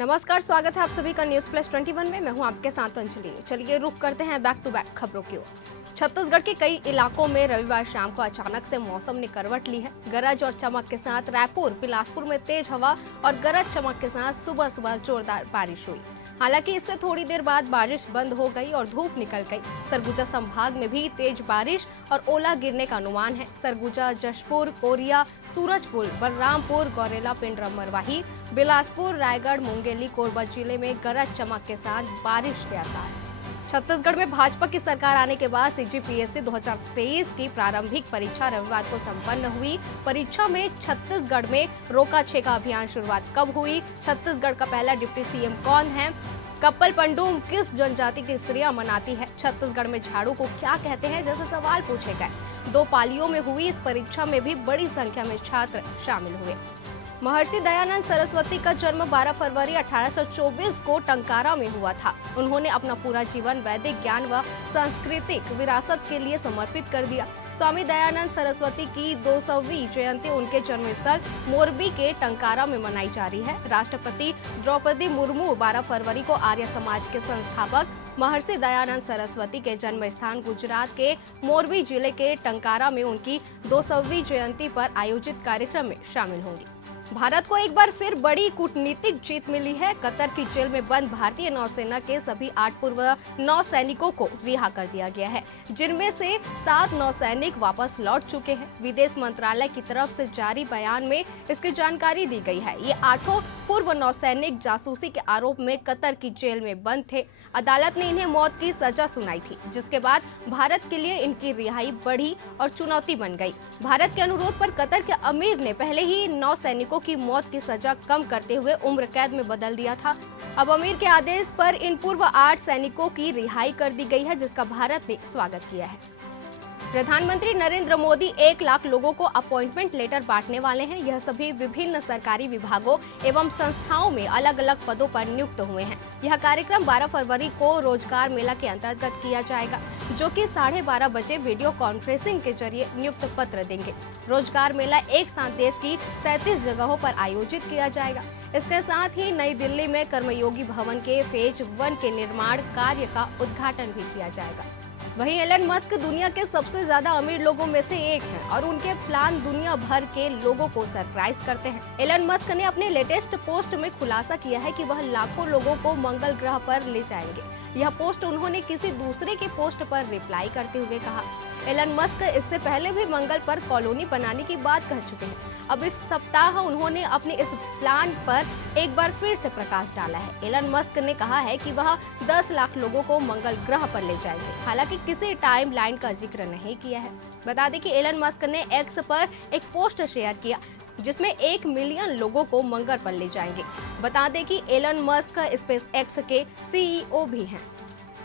नमस्कार, स्वागत है आप सभी का न्यूज प्लस 21 में। मैं हूं आपके साथ अंजलि। चलिए रुक करते हैं बैक टू बैक खबरों की ओर। छत्तीसगढ़ के कई इलाकों में रविवार शाम को अचानक से मौसम ने करवट ली है। गरज और चमक के साथ रायपुर, बिलासपुर में तेज हवा और गरज चमक के साथ सुबह सुबह जोरदार बारिश हुई। हालांकि इससे थोड़ी देर बाद बारिश बंद हो गई और धूप निकल गई। सरगुजा संभाग में भी तेज बारिश और ओला गिरने का अनुमान है। सरगुजा, जशपुर, कोरिया, सूरजपुर, बलरामपुर, गौरेला, पिंडरा, मरवाही, बिलासपुर, रायगढ़, मुंगेली, कोरबा जिले में गरज चमक के साथ बारिश के आसार हैं। छत्तीसगढ़ में भाजपा की सरकार आने के बाद सीजीपीएससी 2023 की प्रारंभिक परीक्षा रविवार को संपन्न हुई। परीक्षा में छत्तीसगढ़ में रोका छेका अभियान शुरुआत कब हुई? छत्तीसगढ़ का पहला डिप्टी सीएम कौन है? कप्पल पंडुम किस जनजाति की स्त्रियां मनाती है? छत्तीसगढ़ में झाड़ू को क्या कहते हैं जैसे सवाल पूछे गए। 2 पालियों में हुई इस परीक्षा में भी बड़ी संख्या में छात्र शामिल हुए। महर्षि दयानंद सरस्वती का जन्म 12 फरवरी 1824 को टंकारा में हुआ था। उन्होंने अपना पूरा जीवन वैदिक ज्ञान व सांस्कृतिक विरासत के लिए समर्पित कर दिया। स्वामी दयानंद सरस्वती की 200वीं जयंती उनके जन्मस्थल मोरबी के टंकारा में मनाई जा रही है। राष्ट्रपति द्रौपदी मुर्मू 12 फरवरी को आर्य समाज के संस्थापक महर्षि दयानंद सरस्वती के जन्म स्थान गुजरात के मोरबी जिले के टंकारा में उनकी 200वीं जयंती पर आयोजित कार्यक्रम में शामिल होंगी। भारत को एक बार फिर बड़ी कूटनीतिक जीत मिली है। कतर की जेल में बंद भारतीय नौसेना के सभी 8 पूर्व नौसैनिकों को रिहा कर दिया गया है, जिनमें से 7 नौसैनिक वापस लौट चुके हैं। विदेश मंत्रालय की तरफ से जारी बयान में इसकी जानकारी दी गई है। ये 8 पूर्व नौसैनिक जासूसी के आरोप में कतर की जेल में बंद थे। अदालत ने इन्हें मौत की सजा सुनाई थी, जिसके बाद भारत के लिए इनकी रिहाई बड़ी और चुनौती बन गई। भारत के अनुरोध पर कतर के अमीर ने पहले ही 9 सैनिकों की मौत की सजा कम करते हुए उम्र कैद में बदल दिया था। अब अमीर के आदेश पर इन पूर्व 8 सैनिकों की रिहाई कर दी गई है, जिसका भारत ने स्वागत किया है। प्रधानमंत्री नरेंद्र मोदी 1 लाख लोगों को अपॉइंटमेंट लेटर बांटने वाले हैं। यह सभी विभिन्न सरकारी विभागों एवं संस्थाओं में अलग अलग पदों पर नियुक्त हुए हैं। यह कार्यक्रम 12 फरवरी को रोजगार मेला के अंतर्गत किया जाएगा, जो कि 12:30 बजे वीडियो कॉन्फ्रेंसिंग के जरिए नियुक्त पत्र देंगे। रोजगार मेला एक साथ देश की 37 जगहों पर आयोजित किया जाएगा। इसके साथ ही नई दिल्ली में कर्मयोगी भवन के फेज 1 के निर्माण कार्य का उद्घाटन भी किया जाएगा। वहीं एलन मस्क दुनिया के सबसे ज्यादा अमीर लोगों में से एक हैं और उनके प्लान दुनिया भर के लोगों को सरप्राइज करते हैं। एलन मस्क ने अपने लेटेस्ट पोस्ट में खुलासा किया है कि वह लाखों लोगों को मंगल ग्रह पर ले जाएंगे। यह पोस्ट उन्होंने किसी दूसरे के पोस्ट पर रिप्लाई करते हुए कहा। एलन मस्क इससे पहले भी मंगल पर कॉलोनी बनाने की बात कह चुके हैं। अब इस सप्ताह उन्होंने अपने इस प्लान पर एक बार फिर से प्रकाश डाला है। एलन मस्क ने कहा है कि वह 10 लाख लोगों को मंगल ग्रह पर ले जाएंगे। हालांकि किसी टाइम लाइन का जिक्र नहीं किया है। बता दें कि एलन मस्क ने एक्स पर एक पोस्ट शेयर किया, जिसमें 1 मिलियन लोगों को मंगल पर ले जाएंगे। बता दें कि एलन मस्क स्पेस एक्स के सीईओ भी हैं।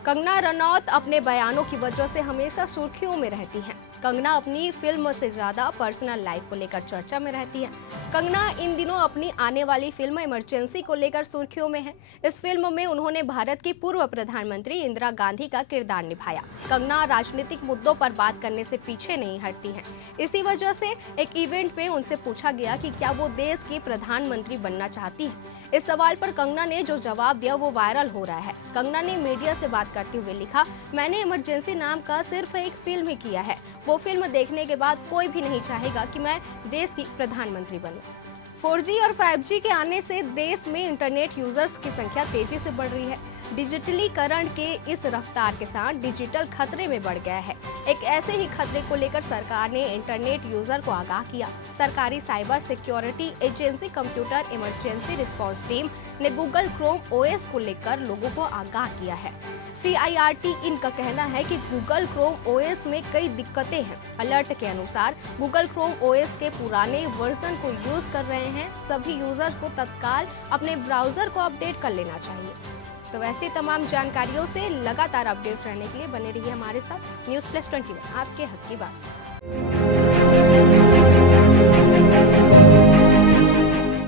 कंगना रनौत अपने बयानों की वजह से हमेशा सुर्खियों में रहती हैं। कंगना अपनी फिल्म से ज्यादा पर्सनल लाइफ को लेकर चर्चा में रहती है। कंगना इन दिनों अपनी आने वाली फिल्म इमरजेंसी को लेकर सुर्खियों में है। इस फिल्म में उन्होंने भारत की पूर्व प्रधानमंत्री इंदिरा गांधी का किरदार निभाया। कंगना राजनीतिक मुद्दों पर बात करने से पीछे नहीं हटती हैं। इसी वजह से एक इवेंट में उनसे पूछा गया कि क्या वो देश की प्रधानमंत्री बनना चाहती है। इस सवाल पर कंगना ने जो जवाब दिया वो वायरल हो रहा है। कंगना ने मीडिया से बात करते हुए लिखा, मैंने इमरजेंसी नाम का सिर्फ एक फिल्म ही किया है। वो फिल्म देखने के बाद कोई भी नहीं चाहेगा कि मैं देश की प्रधानमंत्री बनूं। 4G और 5G के आने से देश में इंटरनेट यूजर्स की संख्या तेजी से बढ़ रही है। डिजिटलीकरण के इस रफ्तार के साथ डिजिटल खतरे में बढ़ गया है। एक ऐसे ही खतरे को लेकर सरकार ने इंटरनेट यूजर को आगाह किया। सरकारी cyber security agency computer emergency response team ने गूगल क्रोम ओएस को लेकर लोगों को आगाह किया है। CIRT इनका कहना है कि गूगल क्रोम ओएस में कई दिक्कतें हैं। अलर्ट के अनुसार गूगल क्रोम ओएस के पुराने वर्जन को यूज कर रहे हैं। सभी यूजर को तत्काल अपने ब्राउजर को अपडेट कर लेना चाहिए। तो वैसी तमाम जानकारियों से लगातार अपडेट रहने के लिए बने रहिए हमारे साथ। न्यूज़ प्लस 21 आपके हक की बात।